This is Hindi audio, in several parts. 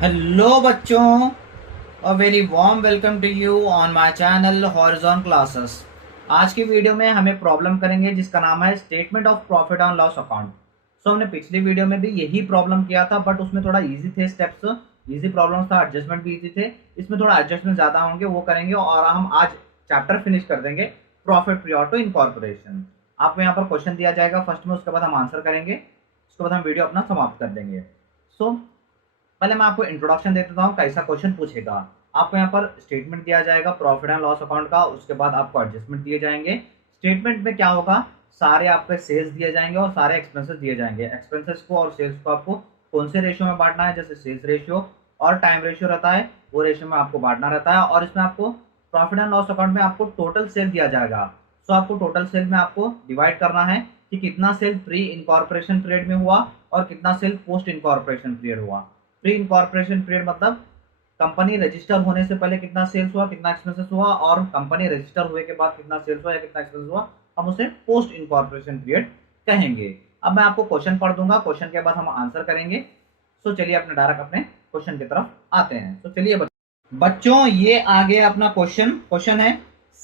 हेलो बच्चों, a very warm welcome to you on my channel Horizon classes. आज की वीडियो में हमें प्रॉब्लम करेंगे जिसका नाम है statement of profit and loss account. So हमने पिछली वीडियो में भी यही प्रॉब्लम किया था, बट उसमें थोड़ा इजी थे स्टेप्स, इजी प्रॉब्लम था, एडजस्टमेंट भी इजी थे। इसमें थोड़ा एडजस्टमेंट ज्यादा होंगे, वो करेंगे और हम आज चैप्टर फिनिश कर देंगे प्रॉफिट प्रियोर टू इनकॉर्पोरेशन। आपको यहाँ पर क्वेश्चन दिया जाएगा फर्स्ट में, उसके बाद हम आंसर करेंगे, उसके बाद हम वीडियो अपना समाप्त कर देंगे। सो पहले मैं आपको इंट्रोडक्शन दे देता हूँ कैसा क्वेश्चन पूछेगा। आपको यहाँ पर स्टेटमेंट दिया जाएगा प्रॉफिट एंड लॉस अकाउंट का, उसके बाद आपको एडजस्टमेंट दिए जाएंगे। स्टेटमेंट में क्या होगा, सारे आपके सेल्स दिए जाएंगे और सारे एक्सपेंसेस दिए जाएंगे। एक्सपेंसेस को और सेल्स को आपको कौन से रेशियो में बांटना है, जैसे सेल्स रेशियो और टाइम रेशियो रहता है, वो रेशियो में आपको बांटना रहता है। और इसमें आपको प्रॉफिट एंड लॉस अकाउंट में आपको टोटल सेल दिया जाएगा। सो आपको टोटल सेल में आपको डिवाइड करना है कि कितना सेल प्री इनकॉर्पोरेशन पीरियड में हुआ और कितना सेल पोस्ट इनकॉर्पोरेशन पीरियड हुआ। प्री इनकॉर्पोरेशन पीरियड मतलब कंपनी रजिस्टर होने से पहले कितना सेल्स हुआ, कितना एक्सपेंसेस हुआ, और कंपनी रजिस्टर हुए के बाद कितना सेल्स हुआ या कितना एक्सपेंसेस हुआ, हम उसे पोस्ट इनकॉर्पोरेशन पीरियड कहेंगे। अब मैं आपको क्वेश्चन पढ़ दूंगा, क्वेश्चन के बाद हम आंसर करेंगे। सो चलिए अपने डायरेक्ट अपने क्वेश्चन की तरफ आते हैं। तो चलिए बच्चों, ये आ गया अपना क्वेश्चन। क्वेश्चन है,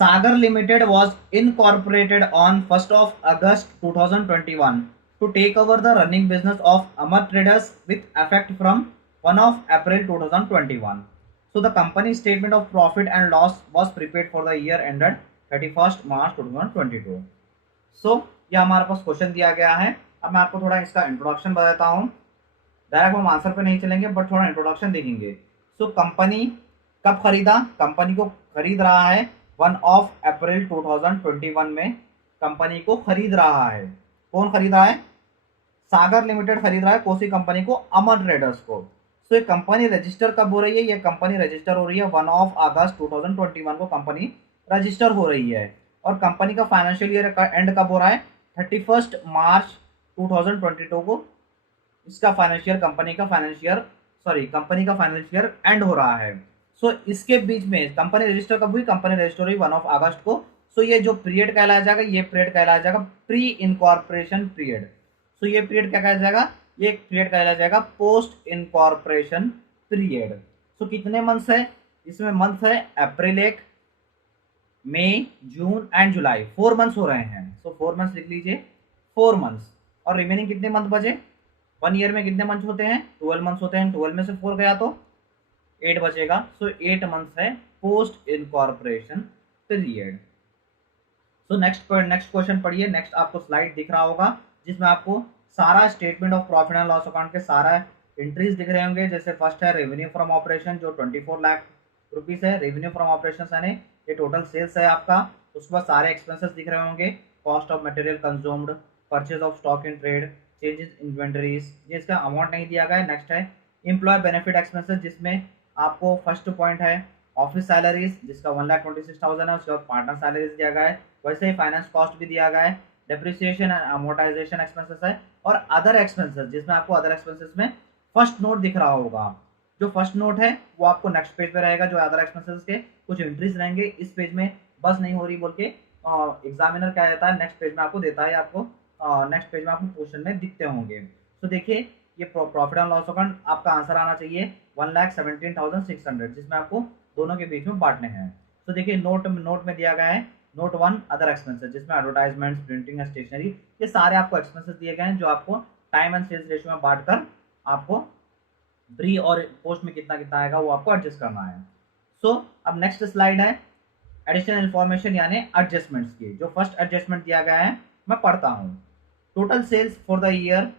Sagar limited was incorporated on 1st of August 2021 to take over the running business of Amar Traders with effect from 1 of April 2021. So the company statement of profit and loss was prepared for the year ended 31st March 2022. So ये हमारे पास क्वेश्चन दिया गया है। अब मैं आपको थोड़ा इसका इंट्रोडक्शन बताता हूँ। डायरेक्ट हम आंसर पे नहीं चलेंगे, बट थोड़ा इंट्रोडक्शन देखेंगे। सो कंपनी कब खरीदा, कंपनी को खरीद रहा है 1 of April 2021 में कंपनी को खरीद रहा है। कौन खरीद रहा है? सागर लिमिटेड खरीद रहा है कोसी कंपनी को, अमर ट्रेडर्स को। सो ये कंपनी रजिस्टर कब हो रही है? ये कंपनी रजिस्टर हो रही है 1 of August 2021 को कंपनी रजिस्टर हो रही है। और कंपनी का फाइनेंशियल ईयर का एंड कब हो रहा है? 31 मार्च 2022 को इसका फाइनेंशियल कंपनी का फाइनेंशियल एंड हो रहा है। सो इसके बीच में कंपनी रजिस्टर कब हुई? कंपनी रजिस्टर हुई 1 of August को। सो ये जो पीरियड कहलाया जाएगा, ये पीरियड कहलाया जाएगा प्री इनकॉर्पोरेशन पीरियड। सो ये पीरियड क्या कहलाया जाएगा? ये पीरियड कहलाया जाएगा पोस्ट इनकॉर्पोरेशन पीरियड। सो कितने मंथ्स है इसमें? मंथ है अप्रैल, 1 मई, जून एंड जुलाई, 4 मंथ्स हो रहे हैं। सो 4 मंथ्स लिख लीजिए, 4 मंथ्स। और रिमेनिंग कितने मंथ बचे? 1 ईयर में कितने मंथ होते हैं? 12 मंथ्स होते हैं। 12 में से 4 गया तो 8 बचेगा। सो 8 मंथ्स है post incorporation period. So next question पढ़िए। नेक्स्ट आपको स्लाइड दिख रहा होगा जिसमें आपको सारा statement of profit and loss account के सारा एंट्रीज दिख रहे होंगे। जैसे फर्स्ट है रेवेन्यू फ्रॉम ऑपरेशन, जो 24 लाख रुपीस है। रेवेन्यू फ्रॉम ऑपरेशन यानी ये टोटल सेल्स है आपका। उसके बाद सारे एक्सपेंसेस दिख रहे होंगे, cost of material consumed, purchase of stock in trade, changes inventories, ये इसका अमाउंट नहीं दिया गया है। नेक्स्ट है एम्प्लॉय बेनिफिट एक्सपेंसेस, जिसमें आपको फर्स्ट पॉइंट है ऑफिस सैलरीज, जिसका 1,26,000 है। उसके बाद पार्टनर सैलरीज दिया गया है। वैसे ही फाइनेंस कॉस्ट भी दिया गया है। डेप्रिसिएशन एंड अमोर्टाइजेशन एक्सपेंसेस है। और अदर एक्सपेंसेस, जिसमें आपको अदर एक्सपेंसेस में फर्स्ट नोट दिख रहा होगा। जो फर्स्ट नोट है वो आपको नेक्स्ट पेज पे रहेगा। जो अदर एक्सपेंसेस के कुछ एंट्रीज रहेंगे इस पेज में बस नहीं हो रही बोल के एग्जामिनर क्या देता है, नेक्स्ट पेज में आपको देता है। आपको नेक्स्ट पेज में आपको क्वेश्चन में दिखते होंगे। तो देखिए, ये प्रॉफिट एंड लॉस अकाउंट आपका आंसर आना चाहिए 1,17,600, जिसमें आपको दोनों के बीच में बांटने हैं। तो देखिए, नोट में दिया गया है नोट 1 अदर एक्सपेंसेस, जिसमें एडवर्टाइजमेंट, प्रिंटिंग, स्टेशनरी, ये सारे आपको एक्सपेंसेस दिए गए हैं, जो आपको टाइम एंड सेल्स रेशियो में बांटकर आपको प्री और पोस्ट में कितना कितना आएगा वो आपको एडजस्ट करना है। सो अब नेक्स्ट स्लाइड है एडिशनल इन्फॉर्मेशन यानी एडजस्टमेंट्स की। जो फर्स्ट एडजस्टमेंट दिया गया है मैं पढ़ता हूँ। Total sales for the year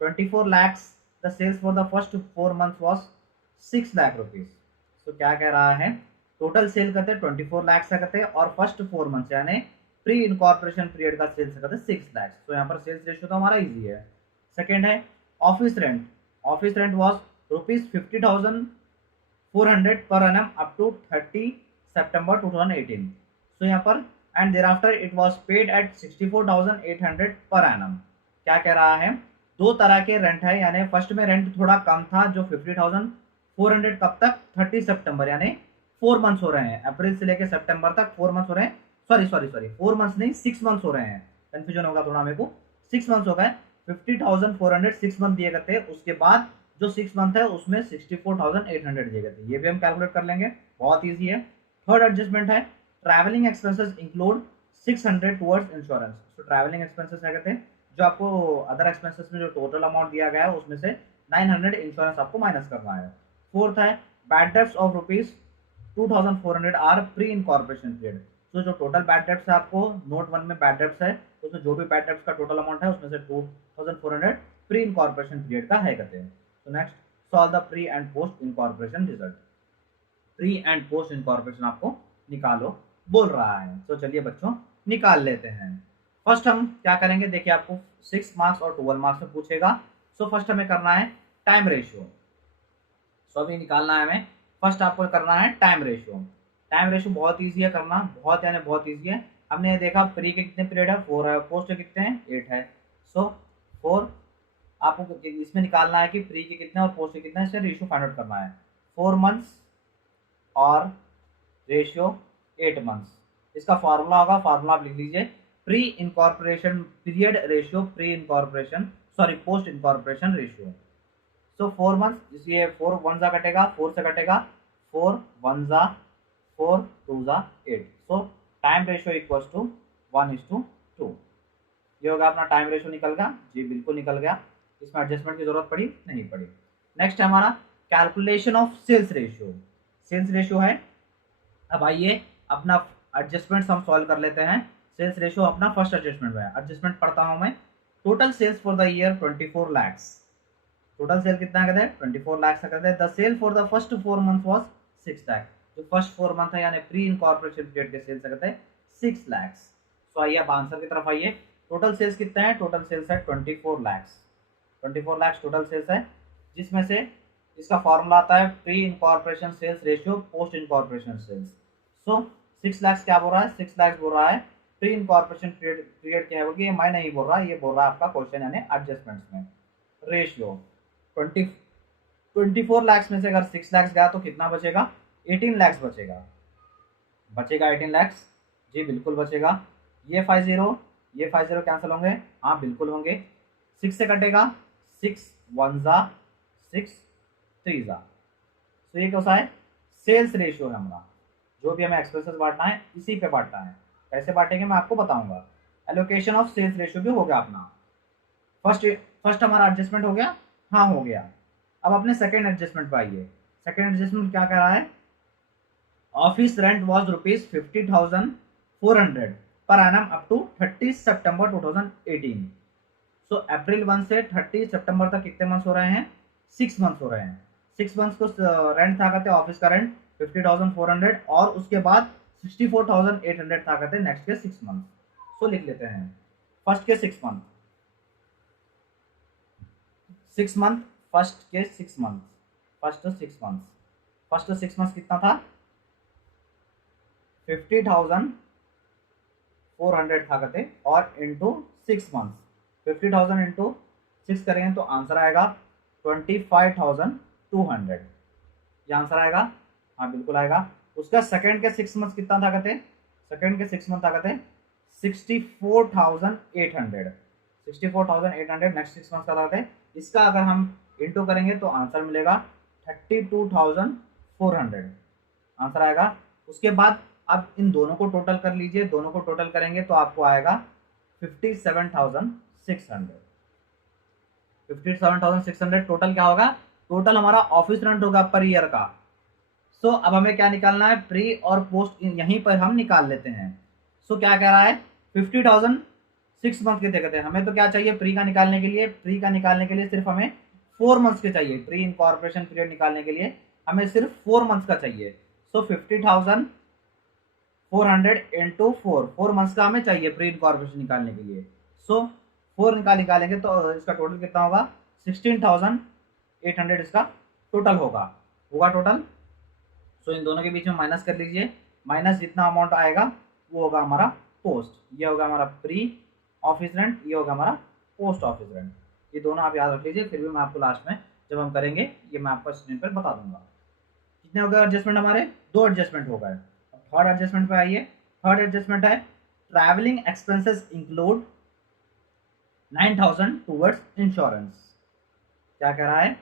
24 lakhs, the sales for the first 4 months was 6 lakh rupees. तो क्या कह रहा है? टोटल सेल करते हैं 24 लाख से करते हैं, और फर्स्ट 4 मंथ्स यानी प्री इनकॉर्पोरेशन पीरियड का सेल्स करते हैं 6 लाख। तो यहाँ पर सेल्स रेशियो तो हमारा इजी है। सेकेंड है office rent. Office rent was ₹50,400 per annum up to 30 September 2018। So यहाँ पर and thereafter it was paid at 64,800 per annum। क्या कह रहा है? दो तरह के रेंट है, यानी फर्स्ट में रेंट थोड़ा कम था, जो 50,400 कब तक? 30 सितंबर, यानी 4 मंथ्स हो रहे हैं। अप्रैल से लेकर सितंबर तक 4 मंथ्स हो रहे हैं। सॉरी 4 मंथ्स नहीं, 6 मंथ्स हो रहे हैं। कंफ्यूजन होगा थोड़ा मेरे को। 6 मंथ्स हो गए। 50,400 6 मंथ दिए करते हैं। उसके बाद जो 6 मंथ है उसमें 64,800 दिए गए थे, ये भी हम कैलकुलेट कर लेंगे, बहुत ईजी है। थर्ड एडजस्टमेंट है travelling expenses include 600 towards insurance. तो ट्रैवलिंग एक्सपेंसेस क्या कहते हैं, जो आपको अदर एक्सपेंसेस में जो टोटल अमाउंट दिया गया है उसमें से 900 इंश्योरेंस आपको माइनस करना है। फोर्थ है bad debts of rupees 2400 are pre incorporation period. तो जो टोटल बैड डेब्ट्स है आपको नोट 1 में बैड डेब्ट्स है, उसमें जो भी बैड डेब्ट्स का टोटल अमाउंट है उसमें से 2400 प्री इनकॉर्पोरेशन पीरियड का है कहते हैं। तो next solve the pre and post incorporation result. Pre and post incorporation आपको निकालो बोल रहा है, तो चलिए बच्चों निकाल लेते हैं। फर्स्ट हम क्या करेंगे, देखिए आपको 6 मार्क्स और 12 मार्क्स में पूछेगा। सो फर्स्ट हमें करना है टाइम रेशियो। सो अभी निकालना है हमें, फर्स्ट आपको करना है टाइम रेशियो। टाइम रेशियो बहुत ईजी है करना, बहुत यानी बहुत ईजी है। हमने ये देखा प्री के कितने पीरियड है 4 है, पोस्ट के कितने हैं 8 है। सो 4 आपको इसमें निकालना है कि प्री के कितने और पोस्ट के कितने, इससे रेशियो फाइंड आउट करना है। 4 मंथ्स और रेशियो 8 मंथ्स। इसका फार्मूला होगा, फार्मूला आप लिख लीजिए, pre incorporation period ratio pre incorporation sorry post incorporation ratio. So 4 months, इसलिए 4 1 जा कटेगा, 4 से कटेगा, 4 1 जा 4 2 जा 8। So time ratio equals to 1:2। ये होगा अपना टाइम रेशियो निकल गया जी, बिल्कुल निकल गया, इसमें एडजस्टमेंट की जरूरत पड़ी नहीं पड़ी। नेक्स्ट है हमारा calculation of sales ratio. Sales ratio है, अब आइए अपना एडजस्टमेंट हम सॉल्व कर लेते हैं। सेल्स रेशियो अपना फर्स्ट एडजस्टमेंट है, एडजस्टमेंट पढ़ता हूं मैं। Total sales for the year 24 lakhs. Total sale कितना कहते हैं 24 लाख का कहते हैं। The sale for the first 4 month was 6 lakh. जो फर्स्ट 4 मंथ है यानी प्री इनकॉर्पोरेशन पीरियड के सेल्स कहते हैं 6 लाख। सो आइए अब आंसर की तरफ आइए। टोटल सेल्स कितने हैं, टोटल सेल्स है 24 लाख। 24 लाख टोटल सेल्स है, जिसमें से इसका फॉर्मूला आता है pre incorporation sales ratio post incorporation sales. So 6 lakh क्या बोल रहा है, 6 लाख बोल रहा है प्री इनकॉर्पोरेशन पीरियड क्या है, बोल के मैं नहीं बोल रहा, ये बोल रहा है आपका क्वेश्चन यानी एडजस्टमेंट्स में। रेशियो 24 लाख में से अगर 6 लाख गया तो कितना बचेगा, 18 लाख बचेगा। बचेगा 18 लाख जी, बिल्कुल बचेगा। ये 50 कैंसिल होंगे, हाँ बिल्कुल होंगे। 6 से कटेगा, 6 1 जा 6 3 जा। तो ये क्या है, सेल्स रेशियो है हमारा। जो भी हमें एक्सपेंसेस बांटना है इसी पे बांटना है, कैसे बांटेंगे मैं आपको बताऊंगा। एलोकेशन ऑफ सेल्स रेशियो भी हो गया अपना। फर्स्ट फर्स्ट हमारा एडजस्टमेंट हो गया, हाँ हो गया। अब अपने सेकेंड एडजस्टमेंट पे आइए। सेकेंड एडजस्टमेंट क्या कह रहा है, office rent was ₹50,400 per annum up to 30 September 2018। So April 1 से 30 सितंबर तक कितने मंथ्स हो रहे हैं, 6 मंथ्स हो रहे हैं। 6 मंथ्स को रेंट था कहते ऑफिस का रेंट 50,400 और उसके बाद 64,800 था कहते नेक्स्ट के 6 मंथ। सो लिख लेते हैं फर्स्ट के 6 मंथ, 6 मंथ फर्स्ट के 6 month, first 6 month, first 6 month कितना था 50,400 था कहते और इंटू 6 मंथ, 50,000 इंटू 6 करेंगे तो आंसर आएगा 25,200। ये आंसर आएगा, हाँ बिल्कुल आएगा। उसका सेकंड के 6 मंथ कितना था कहते, सेकंड के 6 मंथ था कहते 64,800, 64,800 नेक्स्ट 6 मंथ का था कहते। इसका अगर हम इंटू करेंगे तो आंसर मिलेगा 32,400 आंसर आएगा। उसके बाद अब इन दोनों को टोटल कर लीजिए, दोनों को टोटल करेंगे तो आपको आएगा 57,600। 57,600 टोटल क्या होगा, टोटल हमारा ऑफिस रेंट होगा पर ईयर का। सो अब हमें क्या निकालना है, प्री और पोस्ट यहीं पर हम निकाल लेते हैं। सो क्या कह रहा है 50,000 6 मंथ के कहते हैं, हमें तो क्या चाहिए प्री का निकालने के लिए, प्री का निकालने के लिए सिर्फ हमें 4 मंथ्स के चाहिए। प्री इनकॉर्पोरेशन पीरियड निकालने के लिए हमें सिर्फ 4 मंथ्स का चाहिए। सो 50,400 इंटू 4 मंथ्स का हमें चाहिए प्री इनकॉर्पोरेशन निकालने के लिए। सो 4 निकालेंगे तो इसका टोटल कितना होगा 16,800 इसका टोटल होगा टोटल। सो इन दोनों के बीच में माइनस कर लीजिए, माइनस जितना अमाउंट आएगा वो होगा हमारा पोस्ट, ये होगा हमारा प्री ऑफिस रेंट, ये होगा हमारा पोस्ट ऑफिस रेंट। ये दोनों आप याद रख लीजिए, फिर भी मैं आपको लास्ट में जब हम करेंगे ये मैं आपको स्क्रीन पर बता दूंगा। कितने हो गए एडजस्टमेंट हमारे, 2 एडजस्टमेंट हो गए। थर्ड एडजस्टमेंट पे आइए। थर्ड एडजस्टमेंट है travelling expenses include 9,000 towards insurance. क्या कह रहा है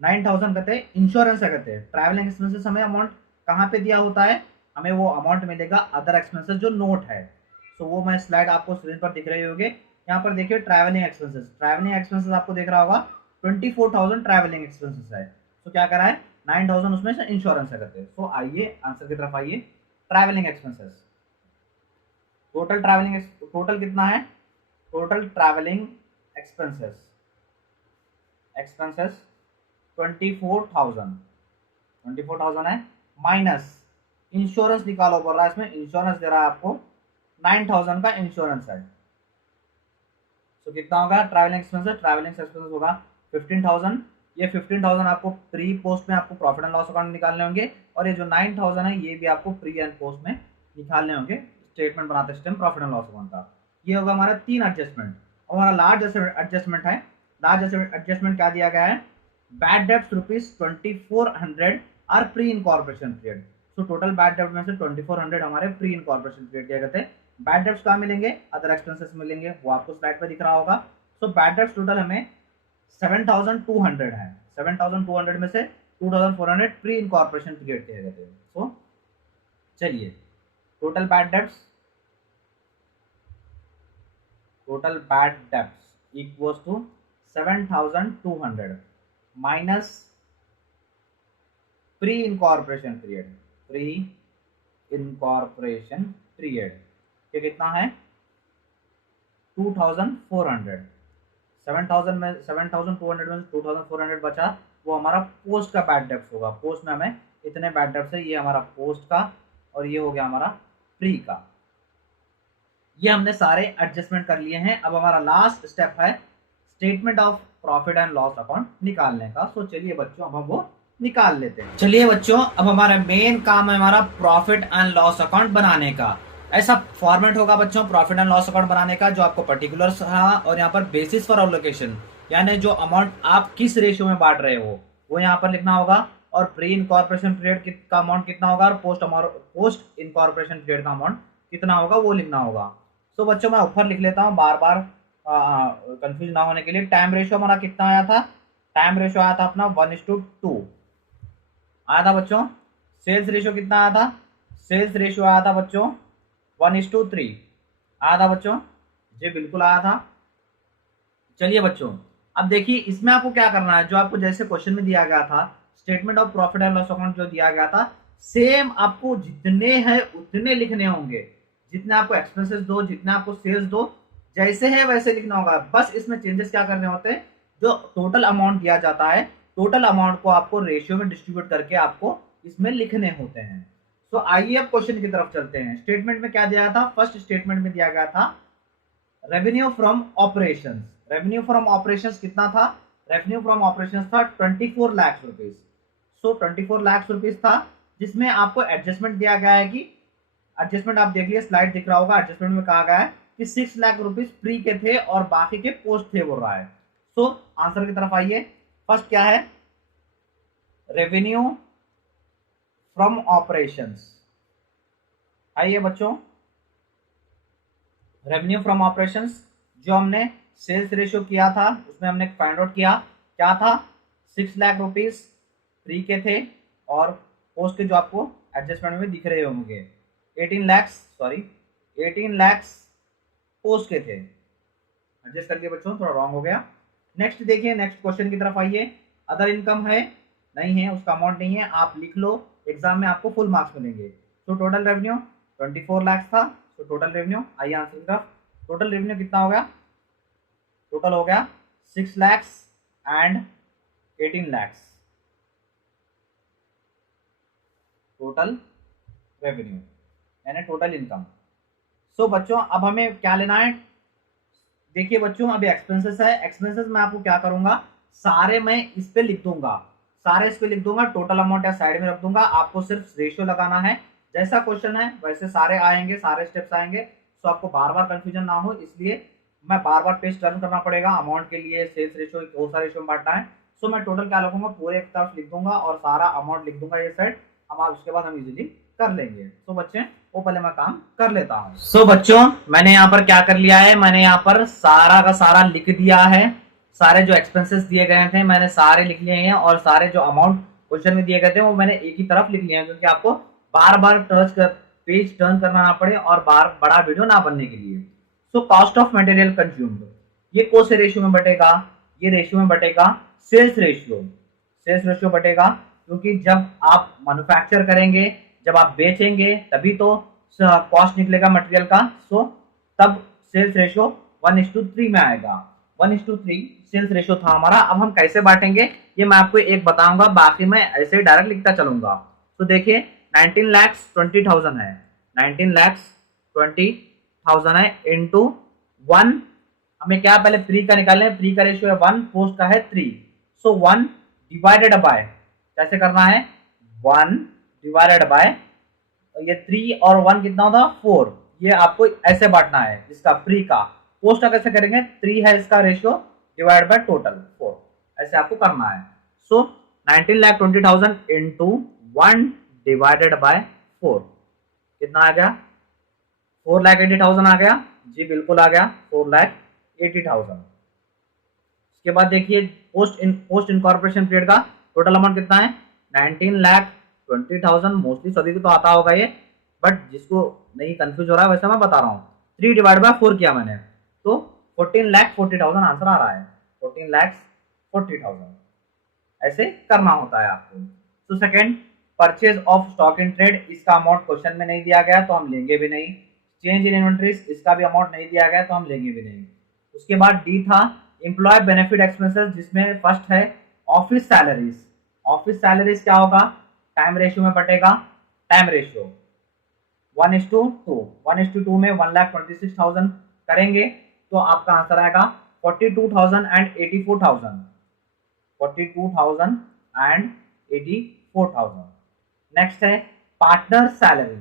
9000 कहते हैं इंश्योरेंस है, कहते हैं ट्रैवलिंग एक्सपेंसेस हमें अमाउंट कहाँ पे दिया होता है, हमें वो अमाउंट मिलेगा अदर एक्सपेंसेस जो नोट है। सो वो मैं स्लाइड आपको स्क्रीन पर दिख रही होगी। यहाँ पर देखिए ट्रैवलिंग एक्सपेंसेस आपको दिख रहा होगा 24,000 ट्रैवलिंग एक्सपेंसेस है। तो क्या करा है 9,000 उसमें से इंश्योरेंस है कहते हैं। सो आइए आंसर की तरफ आइए। ट्रैवलिंग एक्सपेंसेस टोटल कितना है, टोटल ट्रैवलिंग एक्सपेंसेस 24,000 है, माइनस इंश्योरेंस निकालो बोल रहा है, इसमें इंश्योरेंस दे रहा है आपको 9,000 का इंश्योरेंस है। तो कितना होगा ट्रैवलिंग एक्सपेंसेस होगा 15,000। ये 15,000 आपको प्री पोस्ट में आपको प्रॉफिट एंड लॉस अकाउंट निकालने होंगे, और ये जो 9,000 है ये भी आपको प्री एंड पोस्ट में निकालने होंगे स्टेटमेंट बनाते time profit and loss account का। ये होगा हमारा 3 एडजस्टमेंट। और हमारा लार्ज एडजस्टमेंट है, लार्ज एडजस्टमेंट क्या दिया गया है, bad debts ₹2400 are pre incorporation period. So total bad डेब्ट में से 2400 हमारे प्री इनकॉर्पोरेशन पीरियड दिया गए थे। बैड डेब्ट्स कहाँ मिलेंगे, अदर एक्सपेंसेस मिलेंगे, वो आपको स्लाइड पे दिख रहा होगा। सो बैड डेब्ट्स टोटल हमें 7,200 है। 7,200 में से 2,400 प्री इनकॉर्पोरेशन पीरियड दिए गए थे। सो चलिए total bad debts equals to 7,200 minus pre incorporation period ये कितना है 2,400। 7,200 में से 2,400 बचा, वो हमारा पोस्ट का बैड डेब्ट्स होगा। पोस्ट में हमें इतने बैड डेब्ट्स है, ये हमारा पोस्ट का, और ये हो गया हमारा प्री का। ये हमने सारे एडजस्टमेंट कर लिए हैं। अब हमारा लास्ट स्टेप है statement of profit and loss account निकालने का। सो चलिए बच्चों अब हम वो निकाल लेते हैं। चलिए बच्चों अब हमारा मेन काम है हमारा प्रॉफिट एंड लॉस अकाउंट बनाने का। ऐसा फॉर्मेट होगा बच्चों प्रॉफिट एंड लॉस अकाउंट बनाने का जो आपको पर्टिकुलर्स और यहाँ पर बेसिस फॉर एलोकेशन, यानी जो अमाउंट आप किस रेशियो में बांट रहे हो वो यहाँ पर लिखना होगा, और प्री इनकॉर्पोरेशन पीरियड का अमाउंट कितना होगा, और पोस्ट इनकॉर्पोरेशन पीरियड का अमाउंट कितना होगा वो लिखना होगा। तो बच्चों मैं ऊपर लिख लेता हूँ बार बार कंफ्यूज ना होने के लिए। टाइम रेशियो हमारा कितना आया था, टाइम रेशियो आया था अपना 1:2 आया था बच्चों। सेल्स रेशियो कितना आया था, सेल्स रेशियो आया था बच्चों 1:3 आया था बच्चों, जी बिल्कुल आया था। चलिए बच्चों अब देखिए इसमें आपको क्या करना है, जो आपको जैसे क्वेश्चन में दिया गया था statement of profit and loss account जो दिया गया था, सेम आपको जितने हैं उतने लिखने होंगे। जितने आपको एक्सपेंसेस दो, जितने आपको सेल्स दो, जैसे है वैसे लिखना होगा। बस इसमें चेंजेस क्या करने होते हैं, जो टोटल अमाउंट दिया जाता है टोटल अमाउंट को आपको रेशियो में डिस्ट्रीब्यूट करके आपको इसमें लिखने होते हैं। तो आइए अब क्वेश्चन की तरफ चलते हैं। स्टेटमेंट में क्या दिया था, फर्स्ट स्टेटमेंट में दिया गया था revenue from operations. Revenue from operations कितना था, रेवेन्यू फ्रॉम ऑपरेशंस था 24 लाख रुपीज। सो 24 लाख रुपीज था, जिसमें आपको एडजस्टमेंट दिया गया है कि एडजस्टमेंट आप देख लिए स्लाइड दिख रहा होगा। एडजस्टमेंट में कहा गया है कि 6 लाख रुपीज प्री के थे और बाकी के पोस्ट थे बोल रहा है। सो आंसर की तरफ आइए। फर्स्ट क्या है, रेवेन्यू फ्रॉम ऑपरेशंस। आइए बच्चों रेवेन्यू फ्रॉम ऑपरेशंस जो हमने सेल्स रेशियो किया था उसमें हमने फाइंड आउट किया क्या था, 6 लाख रुपीज प्री के थे और पोस्ट के जो आपको एडजस्टमेंट में दिख रहे होंगे 18 लाख पोस्ट के थे। एडजस्ट करके बच्चों थोड़ा रॉन्ग हो गया। नेक्स्ट देखिए, नेक्स्ट क्वेश्चन की तरफ आइए। अदर इनकम है नहीं है, उसका अमाउंट नहीं है, आप लिख लो, एग्जाम में आपको फुल मार्क्स मिलेंगे। तो टोटल रेवेन्यू 24 लाख था। तो टोटल रेवेन्यू, आइए आंसर की तरफ। टोटल रेवेन्यू कितना हो गया, टोटल हो गया 6 lakh and 18 lakh total revenue यानी टोटल इनकम। सो बच्चों अब हमें क्या लेना है, देखिए बच्चों अभी एक्सपेंसेस है। एक्सपेंसेस में आपको क्या करूंगा, सारे मैं इस पे लिख दूंगा, सारे इस पे लिख दूंगा, टोटल अमाउंट या साइड में रख दूंगा। आपको सिर्फ रेशियो लगाना है, जैसा क्वेश्चन है वैसे सारे आएंगे, सारे स्टेप्स आएंगे। सो आपको बार बार कंफ्यूजन ना हो इसलिए मैं बार बार पेज टर्न करना पड़ेगा। अमाउंट के लिए सेल्स रेशियो बहुत सारे रेशियो में बांटना है। सो मैं टोटल क्या लिखूंगा, पूरे एक तरफ लिख दूंगा और सारा अमाउंट लिख दूंगा ये साइड। हम उसके बाद हम इजीली कर लेंगे। सो बच्चे वो पहले मैं काम कर लेता हूँ। सो बच्चों मैंने यहाँ पर क्या कर लिया है, मैंने यहाँ पर सारा का सारा लिख दिया है। सारे जो एक्सपेंसेस दिए गए थे मैंने सारे लिख लिए हैं, और सारे जो अमाउंट क्वेश्चन में दिए गए थे वो मैंने एक ही तरफ लिख लिए हैं, क्योंकि आपको बार बार टच कर पेज टर्न करना ना पड़े और बार बड़ा वीडियो ना बनने के लिए। So cost of material consumed, ये कौन से रेशियो में बटेगा, ये रेशियो में बटेगा सेल्स रेशियो। सेल्स रेशियो बटेगा क्योंकि जब आप मैन्युफैक्चर करेंगे, जब आप बेचेंगे तभी तो कॉस्ट निकलेगा मटेरियल का। सो तब सेल्स रेशियो 1:3 में आएगा। 1:3 सेल्स रेशियो था हमारा। अब हम कैसे बांटेंगे ये मैं आपको एक बताऊंगा, बाकी मैं ऐसे ही डायरेक्ट लिखता चलूंगा। तो देखिए 19,20,000 है, 19,20,000 है इंटू 1, हमें क्या पहले प्री का निकालना है, प्री का रेशियो है 1, पोस्ट का है 3। सो 1 डिवाइडेड बाय, कैसे करना है, 1 डिवाइडेड बाय, ये 3 और 1 कितना होता है 4, ये आपको ऐसे बांटना है इसका प्री का। पोस्ट का कैसे करेंगे, 3 है इसका रेशियो डिवाइड बाय टोटल 4, ऐसे आपको करना है। सो 19,20,000 इंटू 1 डिवाइडेड बाय 4 कितना आ गया, 4,80,000 आ गया। जी बिल्कुल आ गया 4,80,000। इसके बाद देखिए पोस्ट इनकॉर्पोरेशन पीरियड का टोटल अमाउंट कितना है, 19,20,000। मोस्टली सभी को तो आता होगा ये, बट जिसको नहीं कंफ्यूज हो रहा है वैसे मैं बता रहा हूँ। 3 डिवाइड बाय 4 किया मैंने, तो 14,40,000 आंसर आ रहा है, 14,40,000। ऐसे करना होता है आपको। तो second, purchase of stock in trade, इसका अमाउंट क्वेश्चन में नहीं दिया गया तो हम लेंगे भी नहीं। चेंज इन इन्वेंट्रीज, इसका भी अमाउंट नहीं दिया गया तो हम लेंगे भी नहीं। उसके बाद डी था एम्प्लॉय बेनिफिट एक्सपेंसेस, जिसमें फर्स्ट है ऑफिस सैलरीज। ऑफिस सैलरीज क्या होगा, टाइम रेशियो में बटेगा, टाइम रेशियो 1:2, 1:2 में 1,26,000 करेंगे तो आपका आंसर आएगा 42,000 एंड 84,000, 42,000 एंड 84,000। नेक्स्ट है पार्टनर सैलरी।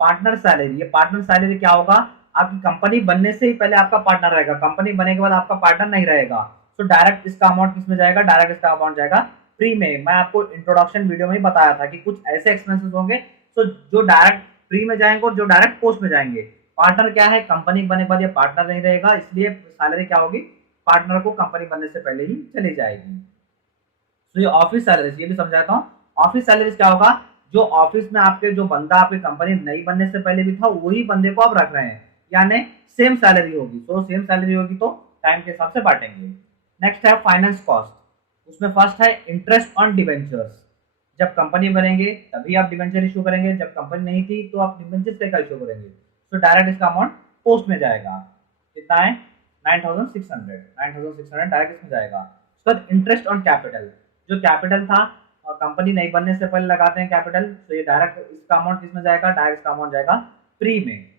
पार्टनर सैलरी, ये पार्टनर सैलरी क्या होगा, आपकी कंपनी बनने से ही पहले आपका पार्टनर रहेगा, कंपनी बने के बाद आपका पार्टनर नहीं रहेगा। तो डायरेक्ट इसका अमाउंट किस में जाएगा, डायरेक्ट इसका अमाउंट जाएगा प्री में। मैं आपको इंट्रोडक्शन वीडियो में ही बताया था कि कुछ ऐसे एक्सपेंसेस होंगे तो जो डायरेक्ट प्री में जाएंगे और जो डायरेक्ट पोस्ट में जाएंगे। पार्टनर क्या है, कंपनी बनने के बाद ये पार्टनर नहीं रहेगा, इसलिए सैलरी क्या होगी, पार्टनर को कंपनी बनने से पहले ही चली जाएगी। तो ये ऑफिस सैलरीज, ये भी समझाता हूँ। ऑफिस सैलरीज क्या होगा, जो ऑफिस में आपके जो बंदा आपकी कंपनी नहीं बनने से पहले भी था वही बंदे को आप रख रहे हैं, यानी सेम सैलरी होगी। तो सेम सैलरी होगी तो टाइम के हिसाब से बांटेंगे। नेक्स्ट है फाइनेंस कॉस्ट, उसमें फर्स्ट है इंटरेस्ट ऑन डिवेंचर्स। जब कंपनी बनेंगे तभी आप डिवेंचर इशू करेंगे, जब कंपनी नहीं थी तो आप डिवेंचर का इशू करेंगे। तो डायरेक्ट इसका अमाउंट पोस्ट में जाएगा, कितना है 9,600 डायरेक्ट इसमें जाएगा। उसके बाद इंटरेस्ट ऑन कैपिटल, जो कैपिटल था और कंपनी नहीं बनने से पहले लगाते हैं कैपिटल, तो ये डायरेक्ट इसका अमाउंट किसमें जाएगा, डायरेक्ट इसका अमाउंट जाएगा प्री में।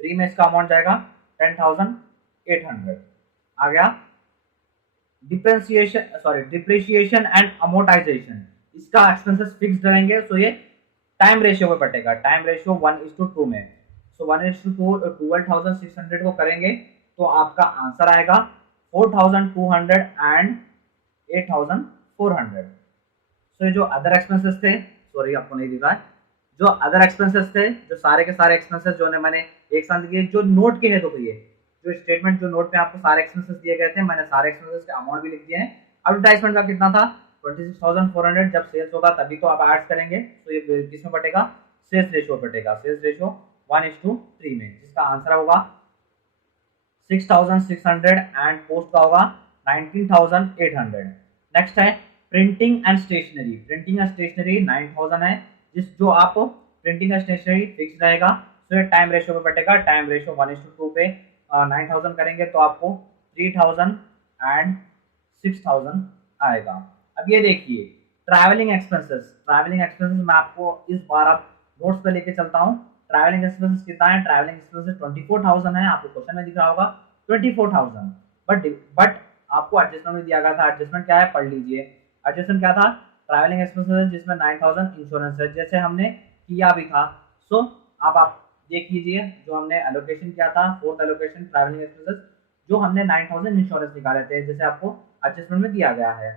प्री में इसका अमाउंट जाएगा 10,800 आ गया। डिप्रिसिएशन एंड अमोर्टाइजेशन, इसका एक्सपेंसेस फिक्स्ड रहेंगे, सो ये टाइम रेशियो में बटेगा, टाइम रेशियो 1:2 में। सो 1:2 12,600 को करेंगे तो आपका आंसर आएगा 4,200 एंड 8,400। सो ये जो अदर एक्सपेंसेस थे, सॉरी आपको नहीं दिख रहा है, जो अदर एक्सपेंसेस थे, जो सारे के सारे एक्सपेंसेस जो ने मैंने एक साथ दिए, जो नोट के हैं तो ये जो स्टेटमेंट जो नोट में आपको सारे एक्सपेंसेस दिए गए थे, मैंने सारे एक्सपेंसेस के अमाउंट भी लिख दिए हैं। एडवर्टाइजमेंट का कितना था 26,400, जब सेल्स होगा तभी तो आप ऐड करेंगे, तो ये किसमें बटेगा, सेल्स रेशियो बटेगा, सेल्स रेशियो 1:3 में, जिसका आंसर होगा 6,600 एंड पोस्ट का होगा 19,800। नेक्स्ट है printing and stationery. Printing and stationery 9,000 है, जिस जो आप प्रिंटिंग एंड स्टेशनरी फिक्स रहेगा, तो ये टाइम रेशियो पे बटेगा, टाइम रेशियो 1:2 पे 9,000 करेंगे तो आपको 3,000 एंड 6,000 आएगा। अब ये देखिए ट्रैवलिंग एक्सपेंसेस, ट्रैवलिंग एक्सपेंसेस मैं आपको इस बार आप नोट्स पे लेके चलता हूँ। ट्रैवलिंग एक्सपेंसेस कितना है, ट्रैवलिंग एक्सपेंसेस 24,000 है, आपको क्वेश्चन में दिख रहा होगा 24,000। बट आपको एडजस्टमेंट में दिया गया था, एडजस्टमेंट क्या है पढ़ लीजिए। एडजस्टमेंट क्या था, ट्रैवलिंग एक्सपेंसेस जिसमें 9,000 इंश्योरेंस है, जैसे हमने किया भी था। सो अब आप देख लीजिए जो हमने एलोकेशन किया था, फोर्थ एलोकेशन ट्रैवलिंग एक्सपेंसेस, जो हमने 9,000 इंश्योरेंस निकाले थे, जैसे आपको एडजस्टमेंट में दिया गया है।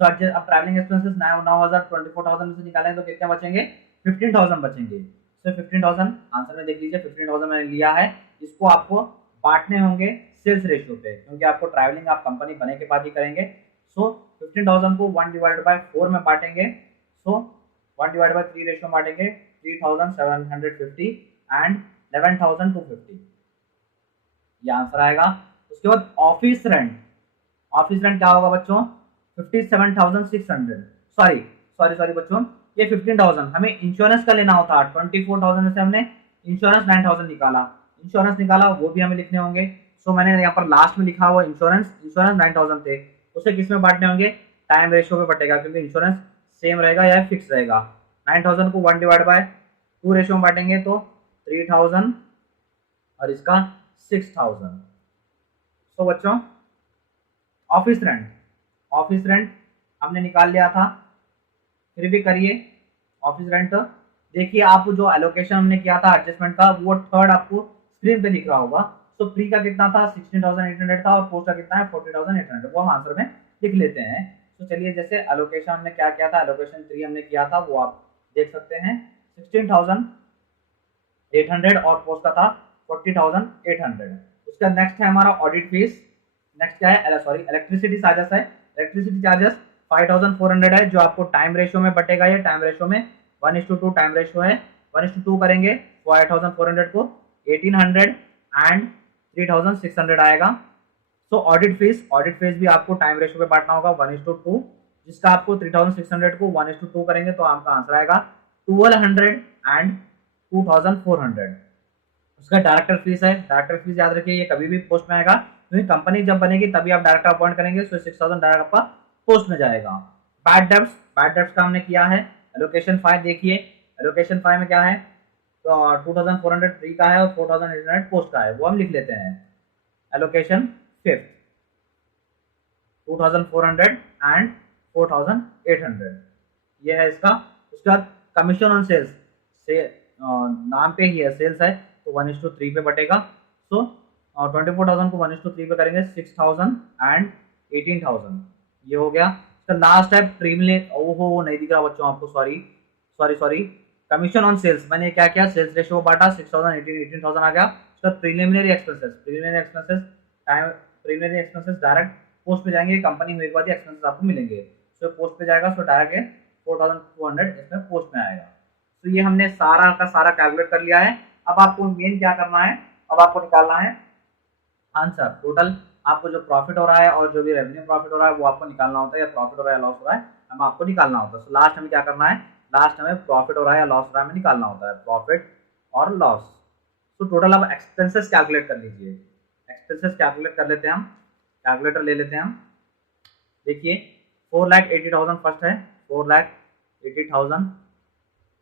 सो अब ट्रैवलिंग एक्सपेंसेस 9,000 24,000 में से निकालें तो कितने बचेंगे, 15,000 बचेंगे। सो 15,000 आंसर में देख लीजिए, 15,000 मैंने लिया है, इसको आपको बांटने होंगे सेल्स रेशियो पे, क्योंकि आपको ट्रैवलिंग आप कंपनी बने के बाद ही करेंगे। सो 15,000 को 1 डिवाइडेड बाय 4 में बांटेंगे। सो 1 डिवाइडेड बाय 3 रेशियो में बांटेंगे, 3,750 एंड 11,250, ये आंसर आएगा। उसके बाद ऑफिस रेंट, ऑफिस रेंट क्या होगा बच्चों, 57,600, सॉरी सॉरी सॉरी बच्चों, ये 15,000 हमें इंश्योरेंस का लेना होता है, 24,000 में से हमने इंश्योरेंस 9,000 निकाला, इंश्योरेंस निकाला वो भी हमें लिखने होंगे। सो मैंने यहाँ पर लास्ट में लिखा हुआ इंश्योरेंस 9,000 थे, उसे किस में बांटने होंगे, टाइम रेशियो में बटेगा, क्योंकि इंश्योरेंस सेम रहेगा या फिक्स रहेगा। 9,000 को 1 डिवाइड बाय 2 रेशियो में बांटेंगे तो 3,000 और इसका 6,000। सो बच्चों ऑफिस रेंट, ऑफिस रेंट हमने निकाल लिया था, फिर भी करिए ऑफिस रेंट। देखिए आप जो एलोकेशन हमने किया था एडजस्टमेंट का, वो थर्ड आपको स्क्रीन पे दिख रहा होगा। तो प्री का कितना था, 16,800 था, और पोस्ट का कितना है, 40,800, वो हम आंसर में लिख लेते हैं। तो चलिए जैसे एलोकेशन हमने क्या किया था, एलोकेशन 3 हमने किया था, वो आप देख सकते हैं 16,800 और पोस्ट का था 40,800। उसका नेक्स्ट है हमारा ऑडिट फीस, नेक्स्ट क्या है, सॉरी इलेक्ट्रिसिटी चार्जेस है। इलेक्ट्रिसिटी चार्जेस 5,400 है, जो आपको टाइम रेशियो में बटेगा, ये टाइम रेशियो में 1:2 टाइम रेशियो है, 1:2 करेंगे 5,400 को 1,800 एंड 3,600 आएगा। सो ऑडिट फीस भी आपको टाइम रेशियो पे बांटना होगा 1:2, जिसका आपको 3,600 को 1:2 करेंगे तो आपका आंसर आएगा 1,200 एंड 2,400। उसका डायरेक्टर फीस है, डायरेक्टर फीस याद रखिए ये कभी भी पोस्ट में आएगा, क्योंकि कंपनी जब बनेगी तभी आप डायरेक्टर अपॉइंट करेंगे, सो 6,000 डायरेक्ट आपका पोस्ट में जाएगा। बैड डेब्ट्स, बैड डेब्ट्स का हमने किया है। एलोकेशन 5 देखिए, एलोकेशन 5 में क्या है, तो 2,400 फ्री का है और 4,800 पोस्ट का है, वो हम लिख लेते हैं। एलोकेशन 5 2,400 एंड 4,800, ये है इसका। उसके बाद कमीशन ऑन सेल्स, से नाम पे ही है सेल्स है, तो 1:3 पे बटेगा। सो 24,000 को 1:3 पे करेंगे 6,000 एंड 18,000, ये हो गया। तो लास्ट है प्रीमियम, ओहो नहीं दिख रहा बच्चों आपको, sorry sorry sorry, commission on sales मैंने क्या किया, सेल्स रेशियो बांटा, 6,000 18,000 आ गया। उसका preliminary expenses, preliminary expenses time, preliminary expenses direct post पे जाएंगे, कंपनी हुए के बाद ही एक्सपेंसेस आपको मिलेंगे, सो पोस्ट पे जाएगा, सो डायरेक्ट 4,200 इसमें पोस्ट में आएगा। तो ये हमने सारा का सारा कैलकुलेट कर लिया है। अब आपको मेन क्या करना है, अब आपको निकालना है आंसर, टोटल आपको जो प्रॉफिट हो रहा है और जो भी रेवेन्यू प्रॉफिट हो रहा है वो आपको निकालना होता है, या प्रॉफिट हो रहा है लॉस हो रहा है हमें आपको निकालना होता है। तो लास्ट हमें क्या करना है, लास्ट हमें प्रॉफिट हो रहा है या लॉस हो रहा है हमें निकालना होता है, प्रॉफिट और लॉस। तो टोटल अब एक्सपेंसेस कैलकुलेट कर लीजिए, एक्सपेंसेस कैलकुलेट कर लेते हैं हम, कैलकुलेटर ले लेते हैं हम। देखिए 4,80,000 फर्स्ट है, 4,80,000,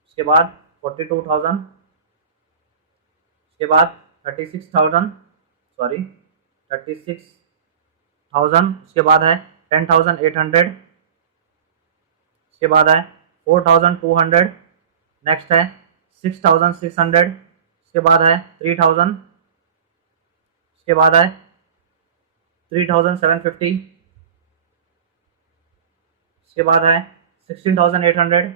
उसके बाद 42,000, उसके बाद 36,000, सॉरी 36,000, उसके बाद है 10,800, उसके बाद है 4,200, नेक्स्ट है 6,600, उसके बाद है 3,000, उसके बाद है 3,750, उसके बाद है 16,800,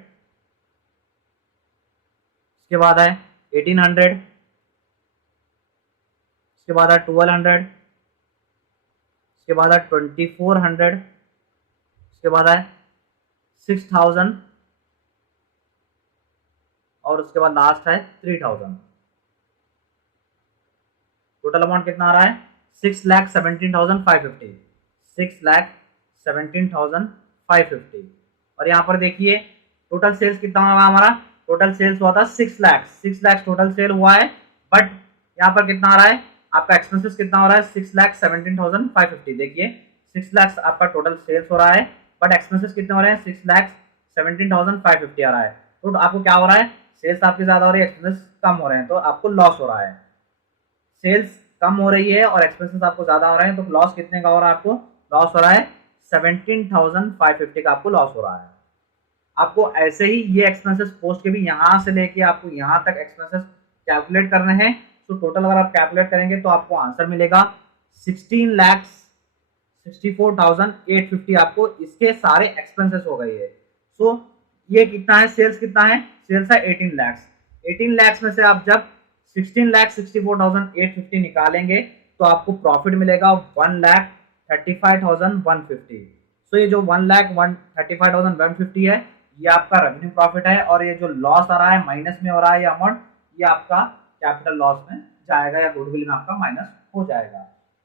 उसके बाद है 1,800, उसके बाद है 1,200, उसके बाद है 2,400, उसके बाद है 6,000 और उसके बाद लास्ट है 3,000। टोटल अमाउंट कितना आ रहा है, 6,17,550, 6,17,550। और यहाँ पर देखिए टोटल सेल्स कितना हुआ हमारा, टोटल सेल्स हुआ था 6 लाख, 6 लाख टोटल सेल हुआ है, बट यहाँ पर कितना आ रहा है आपका एक्सपेंसेस कितना हो रहा है, 6,17,550। देखिए 6 लाख आपका टोटल सेल्स हो रहा है, बट एक्सपेंसेस कितने हो रहे हैं, 6,17,550 आ रहा है। तो आपको क्या हो रहा है, सेल्स आपकी ज्यादा हो रही है, एक्सपेंसेस कम हो रहे हैं, तो आपको लॉस हो रहा है। सेल्स कम हो रही है और एक्सपेंसेस आपको ज्यादा हो रहे हैं, तो लॉस कितने का हो रहा है आपको, लॉस हो रहा है 17,550 का आपको लॉस हो रहा है। आपको ऐसे ही ये एक्सपेंसेस पोस्ट के भी यहाँ से लेके आपको यहाँ तक एक्सपेंसेस कैलकुलेट करने हैं। तो टोटल अगर आप कैलकुलेट करेंगे तो आपको आंसर मिलेगा 16,64,850, आपको इसके सारे एक्सपेंसेस हो गए है। सो ये कितना है, सेल्स कितना है, सेल्स है 18 लाख, 18 लाख में से आप जब 16,64,850 निकालेंगे तो आपको प्रॉफिट मिलेगा 1,35,150। सो ये जो 1,35,150 है ये आपका रेवेन्यू प्रॉफिट है, और ये जो लॉस आ रहा है माइनस में हो रहा है ये अमाउंट, ये आपका कैपिटल लॉस में जाएगा या गुडविल में आपका माइनस हो जाएगा।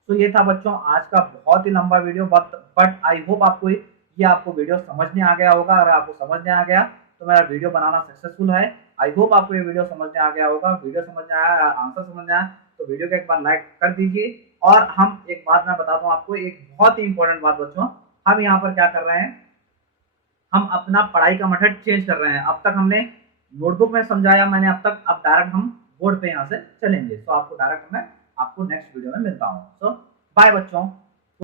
तो ये था बच्चों आज का बहुत ही लंबा वीडियो, बट आई होप आपको ये आपको वीडियो समझ में आ गया होगा। अगर आपको समझ में आ गया तो मेरा वीडियो बनाना सक्सेसफुल है। आई होप आपको ये वीडियो समझ में आ गया होगा। वीडियो समझ में आया, आंसर समझ में आया तो वीडियो को एक बार लाइक कर दीजिए। और हम एक बात मैं बताता हूँ आपको, एक बहुत ही इंपॉर्टेंट बात बच्चों, हम यहाँ पर क्या कर रहे हैं, हम अपना पढ़ाई का मेथड चेंज कर रहे हैं। अब तक हमने नोटबुक में समझाया मैंने अब तक, अब डायरेक्ट हम बोर्ड पे यहाँ से चलेंगे। तो आपको डायरेक्ट मैं आपको नेक्स्ट वीडियो में मिलता हूँ। सो बाय बच्चों।